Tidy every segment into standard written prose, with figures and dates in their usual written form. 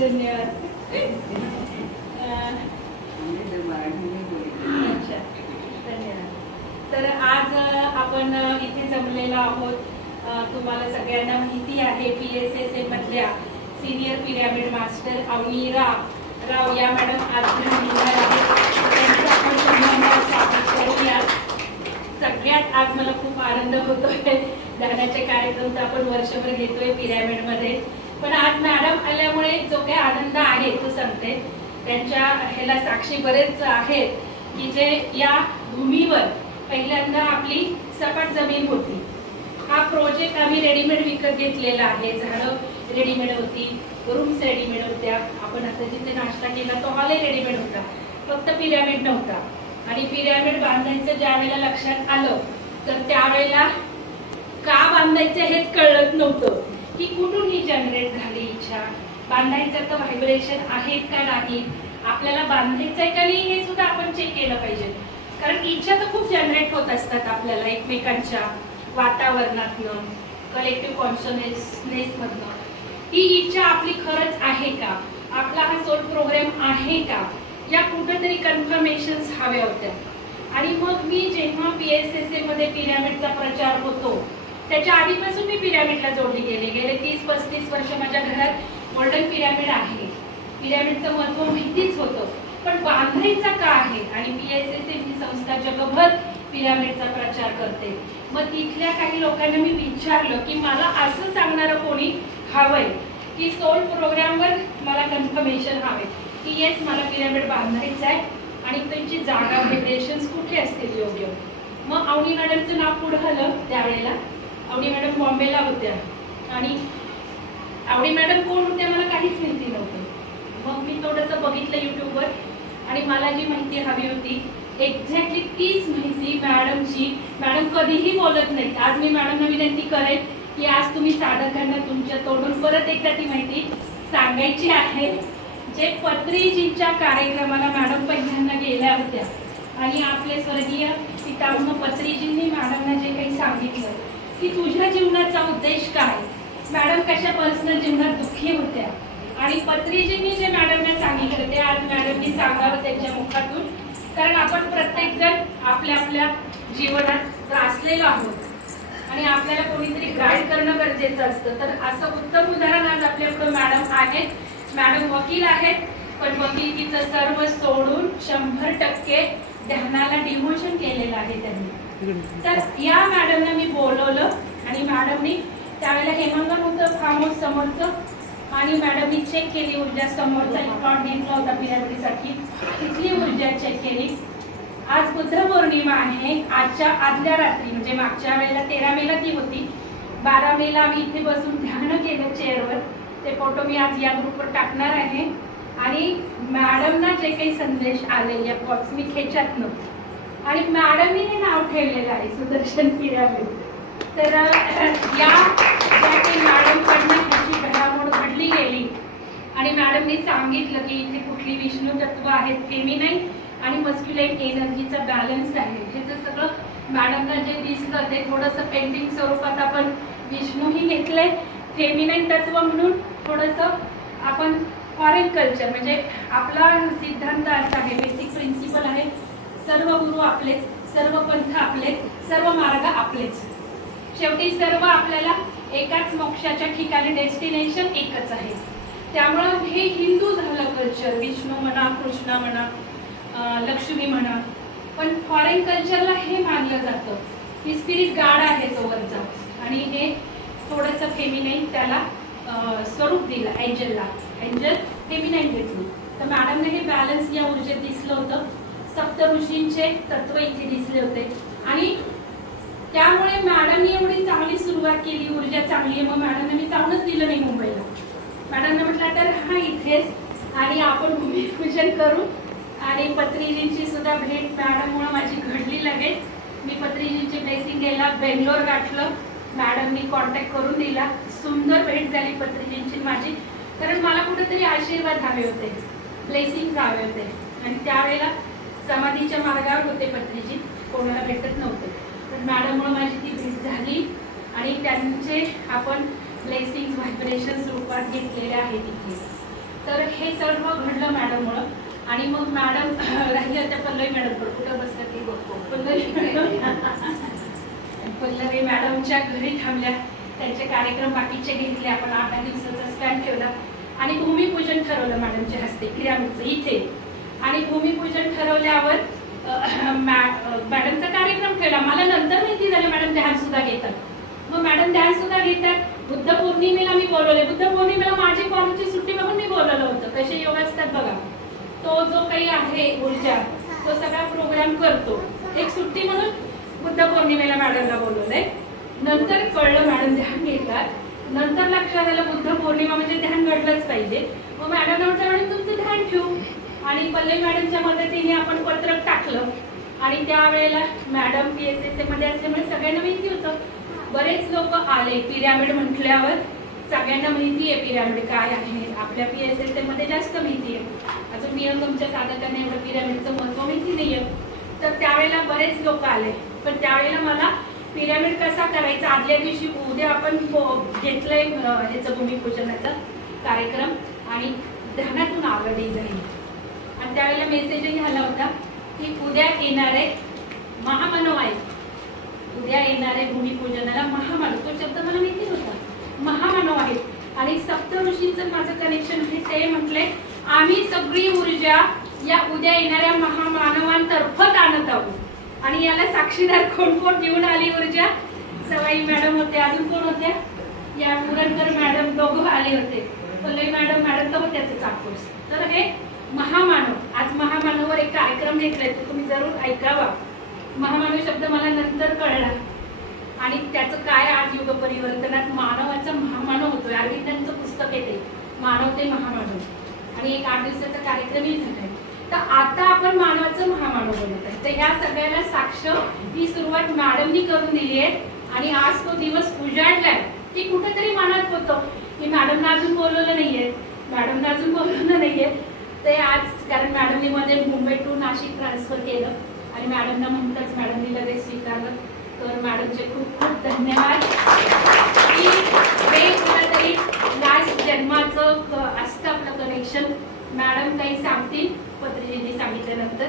धन्यवाद. अच्छा, धन्यवाद. तर आज आपण इथे जमलेलो आहोत. तुम्हाला सगळ्यांना माहिती आहे PSSA मधल्या सिनियर पिरॅमिड मास्टर अवनी राव या मॅडम आज निघणार आहेत. त्यांचं आपण स्वागत करूया. सगळ्यात आज मला खूप आनंद होतोय. ध्यानाचे कार्यक्रम तर आपण वर्षभर घेतोय पिरॅमिड मध्ये, पण आज मॅडम आल्यामुळे जो काही आनंद आहे तो सांगते. त्यांच्या ह्याला साक्षी बरेच आहेत की जे या भूमीवर पहिल्यांदा आपली सपाट जमीन होती. हा प्रोजेक्ट आम्ही रेडीमेड विकत घेतलेला आहे. झाडं रेडीमेड होती, रूम्स रेडीमेड होत्या. आपण आता जिथे नाश्ता केला तो हॉल रेडीमेड होता, फक्त पिरॅमिड नव्हता. आणि पिरॅमिड बांधायचं ज्या वेळेला लक्षात आलं तर त्यावेळेला का बांधायचं हेच कळत नव्हतं की कुठून ही जनरेट झाली इच्छा. बांधायचं तर व्हायब्रेशन आहेत का नाही, आपल्याला बांधायचंय का नाही हे सुद्धा आपण चेक केलं पाहिजे. कारण इच्छा तर खूप जनरेट होत असतात आपल्याला एकमेकांच्या वातावरणातनं, कलेक्टिव्ह कॉन्शियसनेस मधनं. ही इच्छा आपली खरंच आहे का, आपला हा सोल प्रोग्राम आहे का, या कुठेतरी कन्फर्मेशन्स हव्या होत्या. आणि मग मी जेव्हा PSSA मध्ये पिरॅमिडचा प्रचार होतो त्याच्या आधीपासून मी पिरॅमिडला जोडली गेले 30-35 वर्ष माझ्या घरात गोल्डन पिरॅमिड आहे. पिरॅमिडचं महत्व माहितीच होतं, पण बांधायचा का आहे. आणि PSSA ही संस्था जगभर पिरॅमिडचा प्रचार करते. मग तिथल्या काही लोकांना मी विचारलं की मला असं सांगणारं कोणी हवंय की सोल प्रोग्रामवर मला कन्फर्मेशन हवे की येस मला पिरॅमिड बांधायचं आहे आणि त्यांची जागा व्हायब्रेशन्स कुठे असतील योग्य. मग अवनी मॅडमचं नाव पुढं आलं. त्यावेळेला अवनी मॅडम बॉम्बेला होत्या आणि अवनी मॅडम कोण होत्या मला काहीच माहिती नव्हतं. मग मी थोडंसं बघितलं युट्यूबवर आणि मला जी माहिती हवी होती एक्झॅक्टली तीच माहिती मॅडमची. मॅडम कधीही बोलत नाहीत. आज मी मॅडमना विनंती करेन की आज तुम्ही साधकांना तुमच्या तोडून परत एकदा ती माहिती सांगायची आहे. जे पत्रीजींच्या कार्यक्रमाला मॅडम पहिल्यांदा गेल्या होत्या आणि आपले स्वर्गीय पितामह पत्रीजींनी मॅडमना जे काही सांगितलं की तुझ्या जीवनाचा उद्देश काय. मॅडम कशा पर्सनल जीवनात दुःखी होत्या आणि पत्रीजींनी जे मॅडमना सांगितलं ते आज मॅडमनी सांगावं त्यांच्या मुखातून. कारण आपण प्रत्येक जण आपल्या आपल्या जीवनात त्रासलेलो आहोत आणि आपल्याला कोणीतरी गाईड करणं गरजेचं असतं. तर असं उत्तम उदाहरण आज आपल्या पुढे मॅडम आहेत. मॅडम वकील आहेत, पण वकिलकीचं सर्व सोडून 100% ध्यानाला डिव्होशन केलेलं आहे त्यांनी. तर या मॅडमना मी बोलवलं आणि मॅडमनी त्यावेळेला हेमंगम होतं फार्म हाऊस समोरचं आणि मॅडमनी चेक केली ऊर्जा. समोरचा प्लॉट घेतला होता पिरॅमिडसाठी, तिथली ऊर्जा चेक केली. आज बुद्ध पौर्णिमा आहे. आजच्या आदल्या रात्री म्हणजे मागच्या वेळेला 13 मेला ती होती. 12 मेला आम्ही इथे बसून ध्यान केलं चेअरवर. ते फोटो मी आज या ग्रुपवर टाकणार आहे. आणि मॅडमना जे काही संदेश आले या कॉस्मिक ह्याच्यातनं आणि मॅडमनी हे नाव ठेवलेलं आहे सुदर्शन पिरॅमिड. तर या काही मॅडमकडनं ह्याची घडामोड घडली गेली आणि मॅडमनी सांगितलं की इथे कुठली विष्णू तत्व आहेत, फेमिनाईन आणि मस्क्युलाईन एनर्जीचा बॅलन्स आहे. ह्याचं सगळं मॅडमला जे दिसलं ते थोडंसं पेंटिंग स्वरूपात आपण विष्णूही घेतलंय, फेमिनाईन तत्व म्हणून थोडंसं आपण फॉरेन कल्चर म्हणजे आपला सिद्धांत असा आहे, बेसिक प्रिन्सिपल आहे, सर्व गुरु आपलेच, सर्व पंथ आपलेच, सर्व मार्ग आपलेच. शेवटी सर्व आपल्याला एकाच मोक्षाच्या ठिकाणी डेस्टिनेशन एकच आहे. त्यामुळं हे हिंदू झालं कल्चर, विष्णू म्हणा, कृष्णा म्हणा, लक्ष्मी म्हणा. पण फॉरेन कल्चरला हे मानलं जातं की स्पिरिट गाड आहे तो वरचा आणि हे थोडंसं फेमिनाईन त्याला स्वरूप दिलं एंजलला. एंजल फेमिनाईन घेतली. तर मॅडमने हे बॅलन्स या ऊर्जेत दिसलं होतं. सप्त ऋषींचे तत्व इथे दिसले होते आणि त्यामुळे मॅडमनी एवढी चांगली सुरुवात केली. ऊर्जा चांगली आहे. मग मॅडमने मी जाऊनच दिलं नाही मुंबईला. मॅडमने म्हटलं तर हा इथेच आणि आपण भूमिपूजन करू. आणि पत्रीजींची सुद्धा भेट मॅडममुळे माझी घडली लगेच. मी पत्रीजींची ब्लेसिंग घ्यायला बेंगलोर गाठलं. मॅडमनी कॉन्टॅक्ट करून दिला. सुंदर भेट झाली पत्रीजींची माझी. कारण मला कुठेतरी आशीर्वाद हवे होते, ब्लेसिंग हवे होते आणि त्यावेळेला समाधीच्या मार्गावर होते पत्रीजी, कोणाला भेटत नव्हते. पण मॅडममुळे माझी ती भेट झाली आणि त्यांचे आपण ब्लेसिंग व्हायब्रेशन्स रूपात घेतलेले आहेत इथे. तर हे सर्व घडलं मॅडममुळं. आणि मग मॅडम राहिल्या त्या पल्लवी मॅडम कुठं बसल्या की बघतो. पल्लवी मॅडमच्या घरी थांबल्या, त्यांचे कार्यक्रम बाकीचे घेतले. आपण 8 दिवसाचा स्टँड ठेवला आणि भूमिपूजन ठरवलं मॅडमच्या हस्ते पिरामिडचं इथे. आणि भूमिपूजन ठरवल्यावर मॅडमचा कार्यक्रम ठेवला. मला नंतर माहिती झालं मॅडम ध्यान सुद्धा घेतात. मग मॅडम ध्यान सुद्धा घेतात. बुद्ध पौर्णिमेला मी बोलवले, बुद्ध पौर्णिमेला माझी कॉलेजची सुट्टी बघून मी बोलवलं होतं. कसे योग असतात बघा. तो जो काही आहे ऊर्जा तो सगळा प्रोग्राम करतो. एक सुट्टी म्हणून बुद्ध पौर्णिमेला मॅडमला बोलवलंय. नंतर कळलं मॅडम ध्यान घेतात. नंतर लक्षात आलं बुद्ध पौर्णिमा म्हणजे ध्यान घडलंच पाहिजे. मग मॅडम म्हटलं मॅडम तुमचं ध्यान ठेवू. आणि पल्लवी मॅडमच्या मदतीने आपण पत्रक टाकलं. आणि त्यावेळेला मॅडम PSSA मध्ये असल्यामुळे सगळ्यांना माहिती होतं. बरेच लोक आले. पिरॅमिड म्हटल्यावर सगळ्यांना माहिती आहे पिरॅमिड काय आहे. आपल्या PSSA मध्ये जास्त माहिती आहे. अजून नियमच्या साधकांना एवढं पिरॅमिडचं महत्व माहिती नाहीये. तर त्यावेळेला बरेच लोक आले. पण त्यावेळेला मला पिरॅमिड कसा करायचा आदल्या दिवशी उद्या आपण घेतलंय ह्याचं भूमिपूजनाचा कार्यक्रम आणि ध्यानातून आलं डिझाईन. आणि त्यावेळेला मेसेजही आला होता की उद्या येणारे महामानव आहेत. उद्या येणारे भूमिपूजनाला महामानव, तो शब्द मला माहिती होता. महामानव आहेत. आणि सप्त ऋषींचं माझं कनेक्शन आहे. ते म्हटले आम्ही सगळी ऊर्जा या उद्या येणाऱ्या महामानवांतर्फत आणत आहोत. आणि याला साक्षीदार कोण कोण घेऊन आली ऊर्जा? सवाई मॅडम होते. अजून कोण होत्या? या पुरणकर मॅडम दोघं आले होते. पल्लवी मॅडम तर होत्याच चाकोस. तर हे महामानव, आज महामानववर एक कार्यक्रम घेतलाय तो तुम्ही जरूर ऐकावा. महामानव शब्द मला नंतर कळला. आणि त्याचं काय आज युग परिवर्तनात मानवाचा महामानव होतोय. अरविंदांचं पुस्तक येते मानव ते महामानव. आणि एक 8 दिवसाचा कार्यक्रमही झालाय. तर आता आपण मानवाचं महामानव बनवत आहे. तर ह्या सगळ्याला साक्ष ही सुरुवात मॅडमनी करून दिली आहे. आणि आज तो दिवस उजाडलाय की कुठेतरी मनात होतं की मॅडमना अजून बोलवलं नाहीये, मॅडमना अजून बोलवलं नाहीये. ते आज कारण मॅडमनी मध्ये मुंबई टू नाशिक ट्रान्सफर केलं आणि मॅडमना म्हणताच मॅडमनी लगेच स्वीकारलं. तर मॅडमचे खूप खूप धन्यवाद. की हे कुठेतरी लास्ट जन्माचं असतं आपलं कनेक्शन. मॅडम काही सांगतील पत्रिजींनी सांगितल्यानंतर,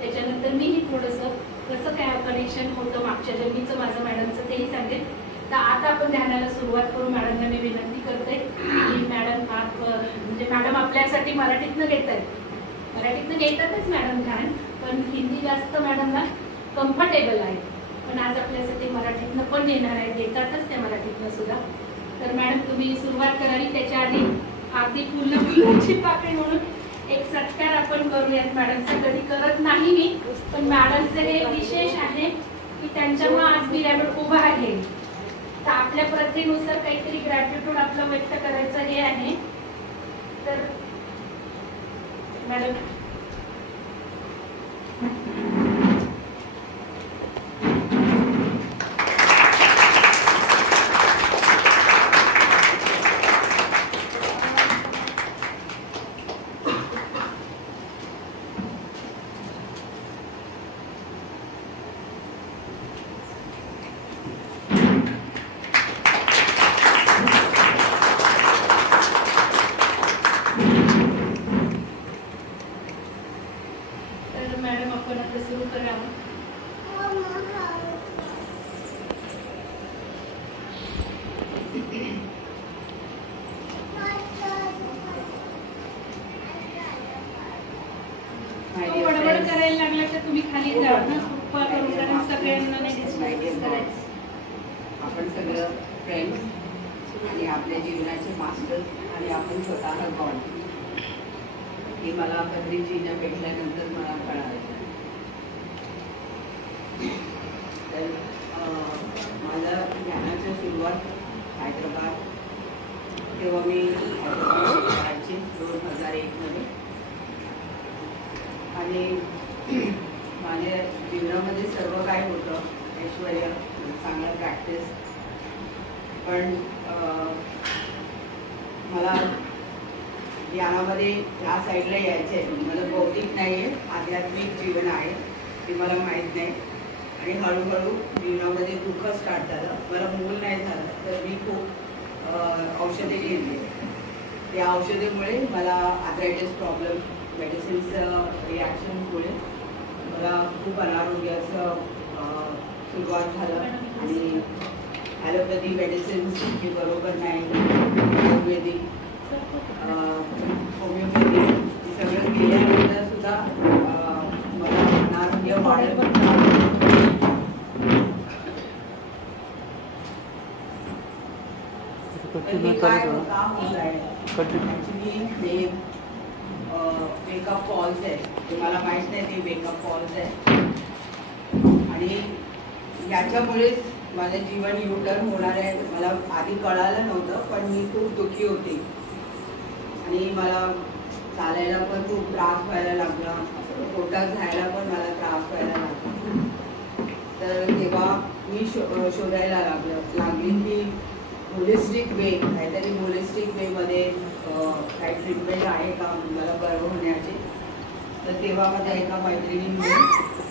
त्याच्यानंतर मीही थोडंसं कसं काय कनेक्शन होतं मागच्या जन्मीचं माझं मॅडमचं तेही सांगेल. तर आता आपण ध्यानाला सुरुवात करू. मॅडमला मी विनंती करते की मॅडम म्हणजे मॅडम आपल्यासाठी मराठीतनं घेत आहेत. मराठीतनं घेतातच मॅडम ध्यान, पण हिंदी जास्त मॅडमला कम्फर्टेबल आहे. पण आज आपल्यासाठी मराठीतनं पण घेणार आहे, घेतातच त्या मराठीतनं सुद्धा. तर मॅडम तुम्ही सुरुवात करावी. त्याच्या आधी अगदी फुलाची पाकळी म्हणून एक सत्कार आपण करूयात. मॅडमचा कधी करत नाही मी, पण मॅडमचं हे विशेष आहे की त्यांच्यामुळे आज पिरॅमिड उभा आहे. तर आपल्या प्रथेनुसार काहीतरी ग्रॅटिट्यूड आपलं व्यक्त करायचं हे आहे. तर मॅडम बडबड करायला लागला तर तुम्ही खाली जा ना. सगळ्यांना आपण सगळं फ्रेंड्स आणि आपल्या जीवनाचे मास्टर आणि आपण स्वतः गॉड हे मला पत्रिजींना भेटल्यानंतर मला कळालं. तर माझा ध्यानाची सुरुवात हैदराबाद, तेव्हा मी करायची 2001 मध्ये. आणि माझ्या जीवनामध्ये सर्व काय होतं, ऐश्वर्य, चांगलं प्रॅक्टिस, पण मला ध्यानामध्ये ह्या साईडला यायचं आहे. मला भौतिक नाही आहे, आध्यात्मिक जीवन आहे ते मला माहीत नाही. आणि हळूहळू जीवनामध्ये दुःख स्टार्ट झालं. मला मूल नाही झालं तर मी खूप औषधे घेतली. त्या औषधामुळे मला आर्थरायटिस प्रॉब्लेम मेडिसिन्स रिॲक्शनमुळे मला खूप अनारोग्याचं सुरुवात झालं आणि ॲलोपॅथी मेडिसिन्स हे बरोबर नाही, आयुर्वेदिक होमिओपॅथी हे सगळं केल्यानंतर सुद्धा मला अनारोग्य वाढत काय काम होत आहे. ॲक्च्युली हे वेकअप कॉल्स आहे, ते मला माहीत नाही ते वेकअप कॉल्स आहे आणि याच्यामुळेच माझं जीवन युटर्न होणार आहे. मला आधी कळालं नव्हतं, पण मी खूप दुःखी होते आणि मला चालायला पण खूप त्रास व्हायला लागला, पोटात जायला पण मला त्रास व्हायला लागला. तर तेव्हा मी शोधायला लागली की होलिस्टिक वे, काहीतरी होलिस्टिक वेमध्ये काही ट्रीटमेंट आहे का मला बरं होण्याची. तर तेव्हा माझ्या एका मैत्रिणीमुळे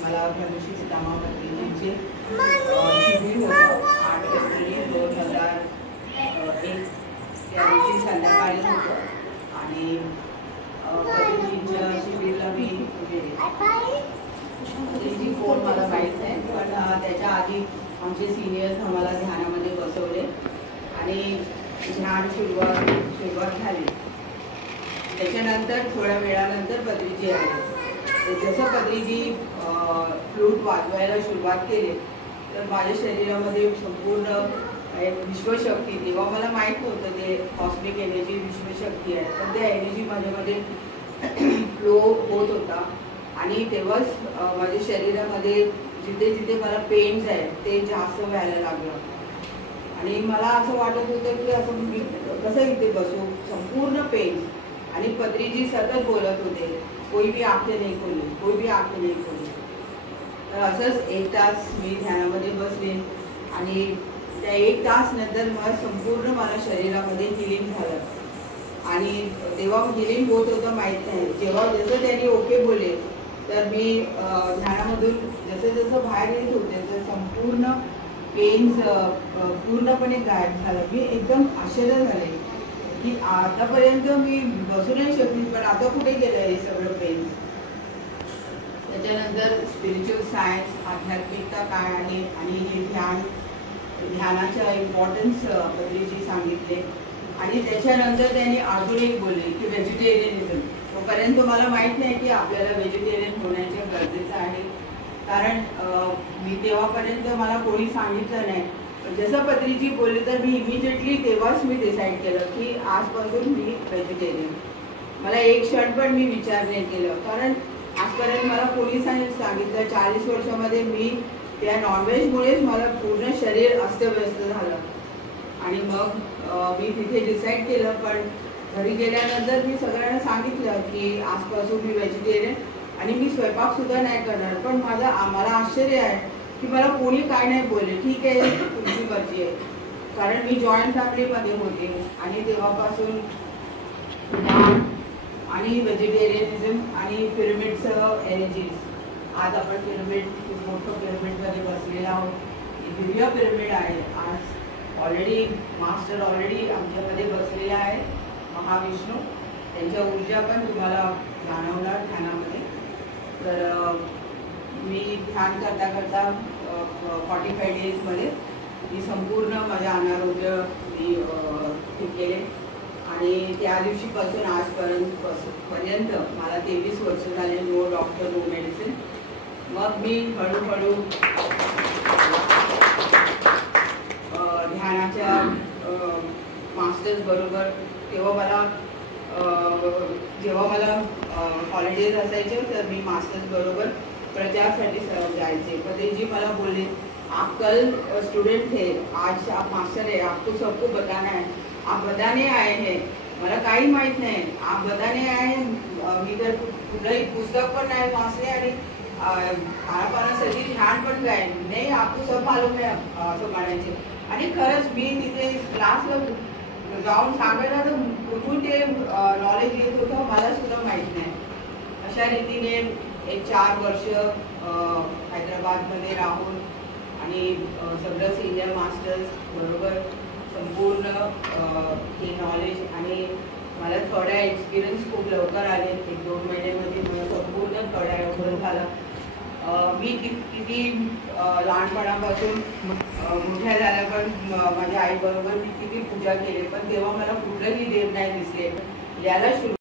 मला भविष्य सीतामा मैत्रिणींचे शिबिर होतं 8 एप्रिल 2001 त्या दिवशी संध्याकाळी होतं आणि पद्धतीच्या शिबिरला मी गेले. त्याची कोण मला माहीत नाही, पण त्याच्या आधी आमचे सिनियर्स आम्हाला ध्यानामध्ये बसवले आणि ध्यान सुरुवात झाली. त्याच्यानंतर थोड्या वेळानंतर पत्रीजी आले. जसं पत्रीजी फ्लूट वाजवायला सुरुवात केली तर माझ्या शरीरामध्ये संपूर्ण एक विश्वशक्ती, तेव्हा मला माहीत नव्हतं ते कॉस्मिक एनर्जी विश्वशक्ती आहे, पण त्या एनर्जी माझ्यामध्ये फ्लो होत होता आणि तेव्हाच माझ्या शरीरामध्ये जिथे जिथे मला पेन्स आहे ते जास्त व्हायला लागलं आणि मला असं वाटत होतं की असं मी कसं इथे बसू, संपूर्ण पेन्स. आणि पत्रीजी सतत बोलत होते, कोई भी आंखें नहीं खोली, कोई भी आंखें नहीं खोली. तर असंच 1 तास मी ध्यानामध्ये बसले आणि त्या 1 तास नंतर मला संपूर्ण माझ्या शरीरामध्ये हिलिंग झालं आणि तेव्हा हिलिंग होत होतं माहीत नाही. जेव्हा जसं त्यांनी ओके बोलले तर मी ध्यानामधून जसं जसं बाहेर येत होते तर संपूर्ण पेन्स पूर्णपणे गायब झालं. मी एकदम आश्चर्य झाले की आतापर्यंत मी बसू नाही शकली, पण आता कुठे गेलं हे सगळं पेन्स. त्याच्यानंतर स्पिरिच्युअल सायन्स, आध्यात्मिकता काय आहे आणि हे ध्यानाच्या इम्पॉर्टन्स पत्रीजी सांगितले आणि त्याच्यानंतर त्यांनी अजून एक बोलले की व्हेजिटेरियनिझम. तोपर्यंत मला माहीत नाही की आपल्याला व्हेजिटेरियन होण्याचे गरजेचं आहे, कारण मी तेव्हापर्यंत मला कोणी सांगितलं नाही. जसं पत्रीजी बोलले तर मी इमिजिएटली तेव्हाच मी डिसाईड केलं की आजपासून मी व्हेजिटेरियन. मला एक क्षण पण मी विचार नाही केलं, कारण आजपर्यंत मला कोणी सांगितलं 40 वर्षामध्ये मी त्या नॉनव्हेजमुळेच मला पूर्ण शरीर अस्तव्यस्त झालं आणि मग मी तिथे डिसाईड केलं. पण घरी गेल्यानंतर मी सगळ्यांना सांगितलं की आजपासून मी व्हेजिटेरियन आणि मी स्वयंपाकसुद्धा नाही करणार. पण मला आश्चर्य आहे की मला कोणी काय नाही बोलले, ठीक आहे तुमची मर्जी आहे, कारण मी जॉईंट फॅमिलीमध्ये होते आणि तेव्हापासून ध्यान आणि व्हेजिटेरियनिझम आणि पिरमिडचं एनर्जीज. आज आपण पिरमिड, मोठं पिरमिडमध्ये बसलेला आहोत. दिव्य पिरमिड आहे. आज ऑलरेडी मास्टर आमच्यामध्ये बसलेला आहे, महाविष्णू. त्यांच्या ऊर्जा पण तुम्हाला जाणवणार ध्यानामध्ये. तर मी ध्यान करता 45 डेजमध्ये मी संपूर्ण माझ्या अनारोग्य मी ठीक केले आणि त्या दिवशीपासून आजपर्यंत मला 23 वर्ष झाले. No doctor, no medicine. मग मी हळूहळू ध्यानाच्या मास्टर्स बरोबर, जेव्हा मला हॉलिडेज असायचे तर मी मास्टर्स बरोबर प्रचारसाठी जायचे. पत्रीजी मला बोलले, आप कल स्टूडेंट थे, आज आप मास्टर है, आपको सबको बताना है, आप बताने आए हैं. मला काही माहीत नाही, आप बताने आए हैं. मी तर कुठलंही पुस्तक पण नाही वाचले आणि आरापारासाठी ध्यान पण काय नाही, आपको सब मालूम है असं म्हणायचे. आणि खरंच मी तिथे क्लासला जाऊन सांगायला तर कुठून ते नॉलेज येत होतं मला सुद्धा माहीत नाही. अशा रीतीने एक 4 वर्ष हैदराबादमध्ये राहून आणि सगळं सिनियर मास्टर्स बरोबर संपूर्ण हे नॉलेज आणि मला थोडा एक्सपिरियन्स खूप लवकर आले, 1-2 महिन्यामध्ये मला संपूर्ण थोडा लवकर झाला. मी किती लहानपणापासून मोठ्या झाल्या पण माझ्या आईबरोबर मी किती पूजा केली, पण तेव्हा मला कुठलंही देव नाही दिसले. याला